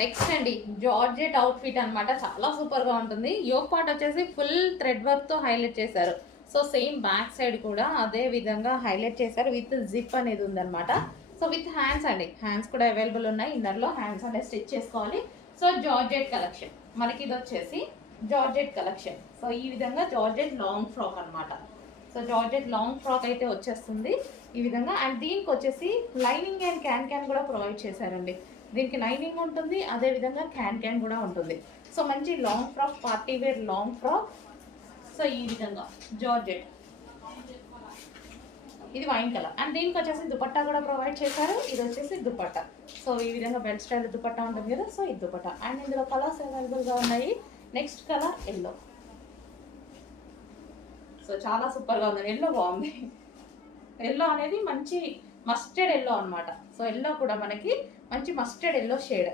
Next అండి georgette outfit అన్నమాట. చాలా సూపర్ గా ఉంటుంది. యోక్ పార్ట్ వచ్చేసి ఫుల్ థ్రెడ్ వర్క్ తో హైలైట్ చేశారు. సో సేమ్ బ్యాక్ సైడ్ కూడా అదే విధంగా హైలైట్ చేశారు. విత్ జిప్ అనేది ఉందన్నమాట. సో విత్ హ్యాండ్స్ అండి, హ్యాండ్స్ కూడా అవైలబుల్ ఉన్నాయి. ఇన్నర్ లో హ్యాండ్స్ అనేది స్టిచ్ చేసుకోవాలి. సో జార్జెట్ కలెక్షన్ మనకి ఇది వచ్చేసి జార్జెట్ కలెక్షన్. సో ఈ విధంగా జార్జెట్ లాంగ్ ఫ్రాక్ అన్నమాట. సో జార్జెట్ లాంగ్ ఫ్రాక్ అయితే వచ్చేస్తుంది ఈ విధంగా. అండ్ దీనికి వచ్చేసి లైనింగ్ అండ్ క్యాన్ కూడా ప్రొవైడ్ చేశారండి. దీనికి లైనింగ్ ఉంటుంది, అదే విధంగా క్యాన్ కూడా ఉంటుంది. సో మంచి long frock, party wear long frock. So ఈ విధంగా జార్జెట్, ఇది వైన్ కలర్. అండ్ దీనికి వచ్చేసి దుపట్టా కూడా ప్రొవైడ్ చేశారు. ఇది వచ్చేసి దుపట్టా. సో ఈ విధంగా బెల్ట్ స్టైల్ దుపట్టా ఉంటుంది కదా, సో ఇది దుపట్టా. అండ్ ఇందులో కలర్స్ అవైలబుల్గా ఉన్నాయి. Next colour yellow. సో చాలా సూపర్గా ఉంది. ఎల్లో బాగుంది. ఎల్లో అనేది మంచి మస్టర్డ్ ఎల్లో అన్నమాట. సో ఎల్లో కూడా మనకి మంచి మస్టర్డ్ ఎల్లో షేడ్.